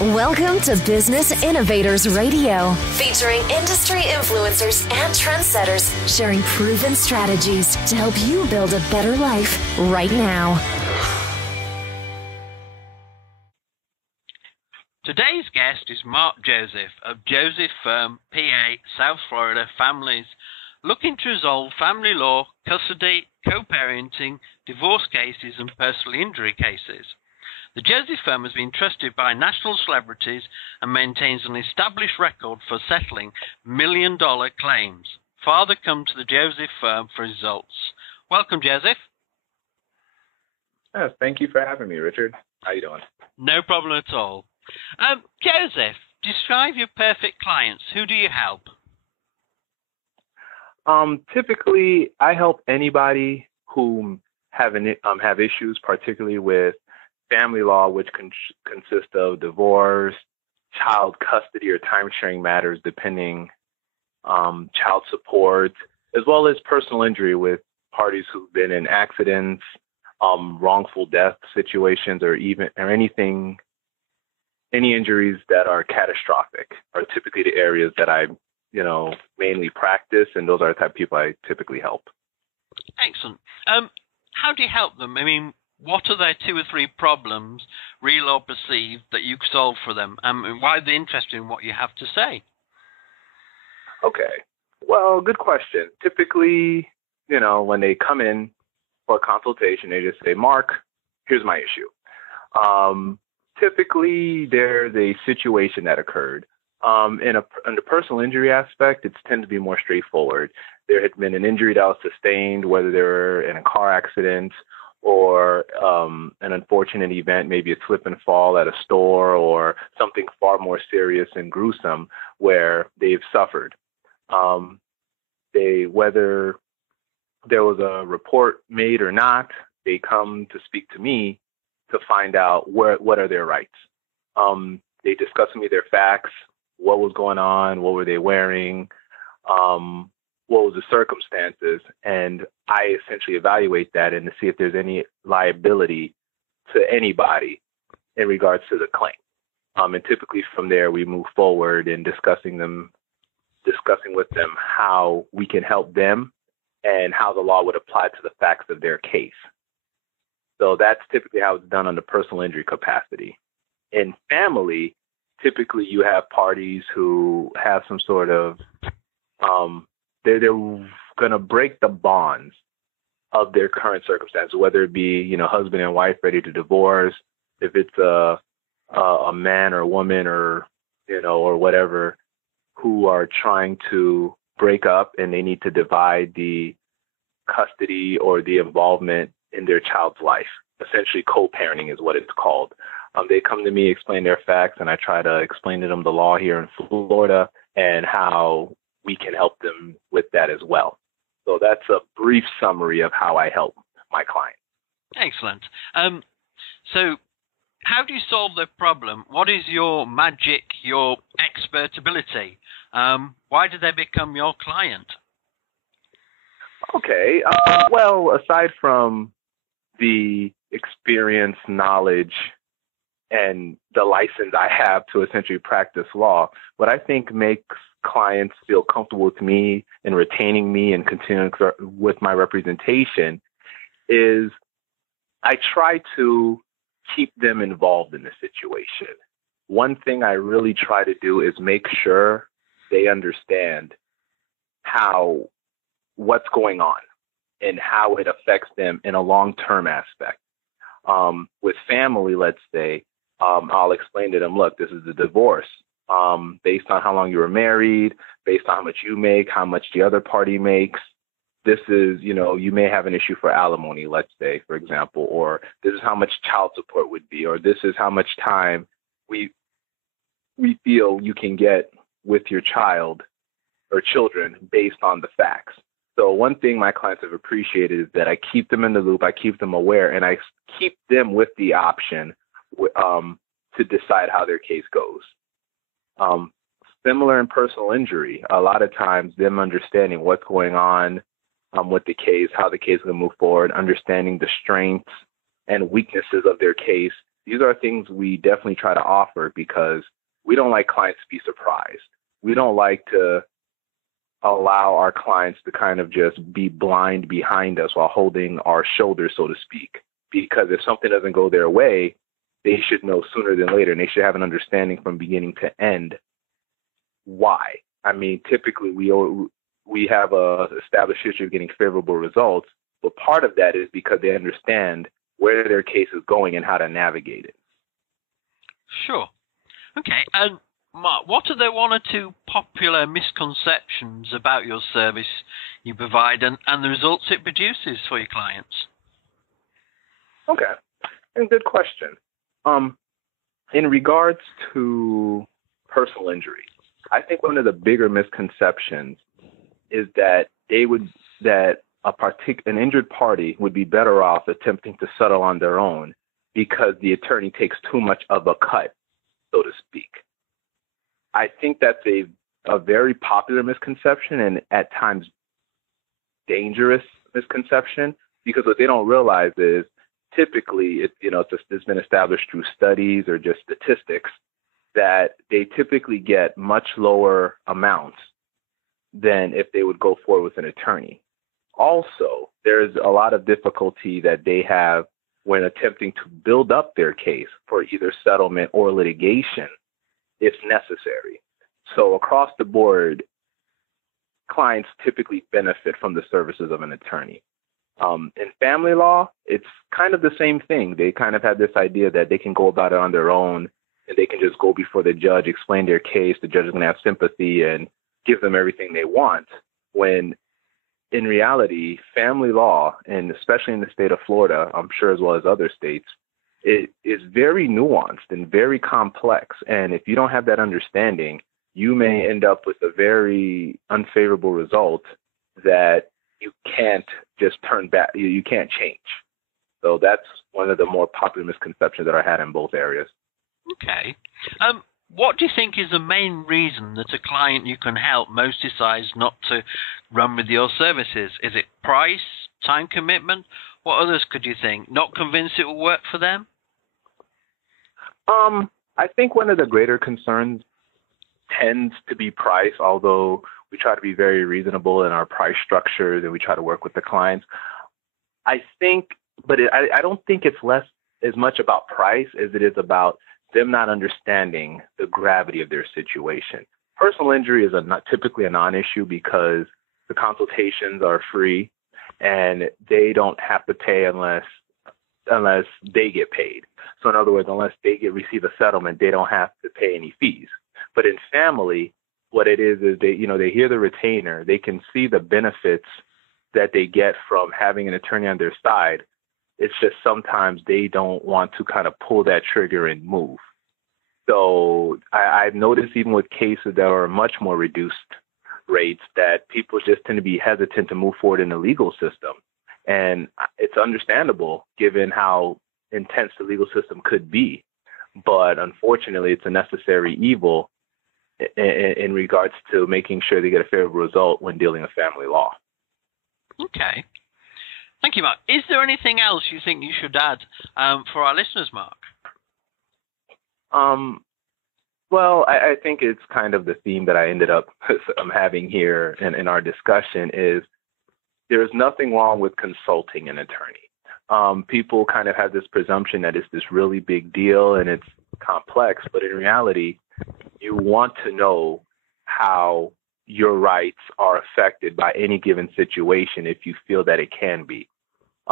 Welcome to Business Innovators Radio, featuring industry influencers and trendsetters sharing proven strategies to help you build a better life right now. Today's guest is Marck Joseph of Joseph Firm, PA, South Florida Families, looking to resolve family law, custody, co-parenting, divorce cases, and personal injury cases. The Joseph Firm has been trusted by national celebrities and maintains an established record for settling million-dollar claims. Father, come to the Joseph Firm for results. Welcome, Joseph. Yes, thank you for having me, Richard. How you doing? No problem at all. Joseph, describe your perfect clients. Who do you help? Typically, I help anybody who have issues, particularly with family law, which consists of divorce, child custody, or time-sharing matters, depending, child support, as well as personal injury with parties who've been in accidents, wrongful death situations, or any injuries that are catastrophic are typically the areas that I, mainly practice, and those are the type of people I typically help. Excellent. How do you help them? I mean, what are their 2 or 3 problems, real or perceived, that you solve for them? And why are they interested in what you have to say? Okay. Well, good question. Typically, when they come in for a consultation, they just say, Mark, here's my issue. Typically, there's a situation that occurred. In the personal injury aspect, it's tend to be more straightforward. There had been an injury that was sustained, whether they were in a car accident or an unfortunate event, maybe a slip and fall at a store, or something far more serious and gruesome where they've suffered. Whether there was a report made or not, they come to speak to me to find out what are their rights. They discuss with me their facts, what was going on, what were they wearing, what was the circumstances, and I essentially evaluate that and to see if there's any liability to anybody in regards to the claim. And typically from there we move forward in discussing with them how we can help them and how the law would apply to the facts of their case. So that's typically how it's done on the personal injury capacity. In family, typically you have parties who have some sort of, they're going to break the bonds of their current circumstances, whether it be, husband and wife ready to divorce, if it's a man or a woman or whatever, who are trying to break up and they need to divide the custody or the involvement in their child's life. Essentially, co-parenting is what it's called. They come to me, explain their facts, and I try to explain to them the law here in Florida and how we can help them with that as well. So that's a brief summary of how I help my client. Excellent. So how do you solve the problem? What is your magic, your expert ability? Why did they become your client? Okay. Well, aside from the experience, knowledge, and the license I have to essentially practice law, what I think makes clients feel comfortable with me and retaining me and continuing with my representation is I try to keep them involved in the situation. One thing I really try to do is make sure they understand what's going on and how it affects them in a long-term aspect. With family, let's say, I'll explain to them, look, this is a divorce. Based on how long you were married, based on how much you make, how much the other party makes, this is, you may have an issue for alimony, let's say, for example, or this is how much child support would be, or this is how much time we feel you can get with your child or children based on the facts. So one thing my clients have appreciated is that I keep them in the loop, I keep them aware, and I keep them with the option to decide how their case goes. Similar in personal injury, a lot of times them understanding what's going on with the case, how the case is going to move forward, understanding the strengths and weaknesses of their case These are things we definitely try to offer because we don't like clients to be surprised. We don't like to allow our clients to kind of just be blind behind us while holding our shoulders, so to speak. Because if something doesn't go their way, they should know sooner than later, and they should have an understanding from beginning to end why. I mean, typically we have a established history of getting favorable results, but part of that is because they understand where their case is going and how to navigate it. Sure. Okay, and Mark, what are the one or two popular misconceptions about your service you provide and the results it produces for your clients? Okay, and good question. In regards to personal injury, I think one of the bigger misconceptions is that an injured party would be better off attempting to settle on their own because the attorney takes too much of a cut, so to speak. I think that's a very popular misconception and at times dangerous misconception, because what they don't realize is typically it's been established through studies or just statistics that they typically get much lower amounts than if they would go forward with an attorney. Also, there's a lot of difficulty that they have when attempting to build up their case for either settlement or litigation if necessary. So across the board, clients typically benefit from the services of an attorney. In family law, it's kind of the same thing. They kind of have this idea that they can go about it on their own and they can just go before the judge, explain their case. The judge is going to have sympathy and give them everything they want, when in reality, family law, and especially in the state of Florida, I'm sure as well as other states, it is very nuanced and very complex. And if you don't have that understanding, you may end up with a very unfavorable result that you can't just turn back. You can't change. So that's one of the more popular misconceptions that I had in both areas. Okay. What do you think is the main reason that a client you can help most decides not to run with your services? Is it price, time commitment? What others could you think? Not convinced it will work for them? I think one of the greater concerns tends to be price, although we try to be very reasonable in our price structures and we try to work with the clients. I don't think it's as much about price as it is about them not understanding the gravity of their situation. Personal injury is typically a non-issue because the consultations are free and they don't have to pay unless they get paid. So in other words, unless they receive a settlement, they don't have to pay any fees. But in family, what it is they hear the retainer, they can see the benefits that they get from having an attorney on their side. It's just sometimes they don't want to kind of pull that trigger and move. So I've noticed even with cases that are much more reduced rates that people just tend to be hesitant to move forward in the legal system. And it's understandable given how intense the legal system could be. But unfortunately, it's a necessary evil in regards to making sure they get a favorable result when dealing with family law. Okay. Thank you, Mark. Is there anything else you think you should add for our listeners, Mark? Well, I think it's kind of the theme that I ended up having here in our discussion is there's nothing wrong with consulting an attorney. People kind of have this presumption that it's this really big deal and it's complex, but in reality, you want to know how your rights are affected by any given situation if you feel that it can be.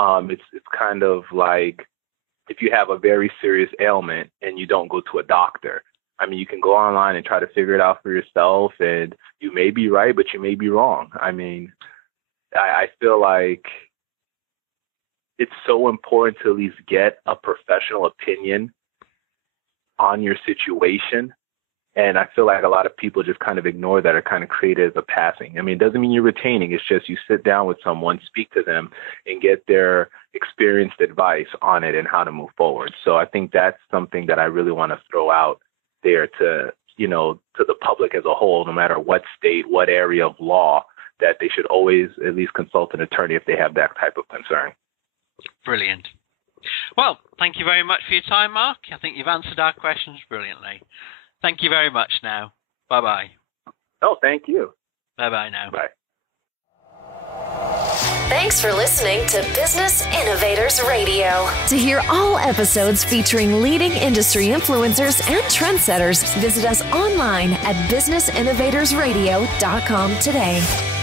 It's kind of like if you have a very serious ailment and you don't go to a doctor. I mean, you can go online and try to figure it out for yourself, and you may be right, but you may be wrong. I mean, I feel like it's so important to at least get a professional opinion on your situation. And I feel like a lot of people just kind of ignore that or kind of create it as a passing. I mean, it doesn't mean you're retaining. It's just you sit down with someone, speak to them, and get their experienced advice on it and how to move forward. So I think that's something that I really want to throw out there to the public as a whole, no matter what state, what area of law, that they should always at least consult an attorney if they have that type of concern. Brilliant. Well, thank you very much for your time, Mark. I think you've answered our questions brilliantly. Thank you very much now. Bye-bye. Oh, thank you. Bye-bye now. Bye. Thanks for listening to Business Innovators Radio. To hear all episodes featuring leading industry influencers and trendsetters, visit us online at businessinnovatorsradio.com today.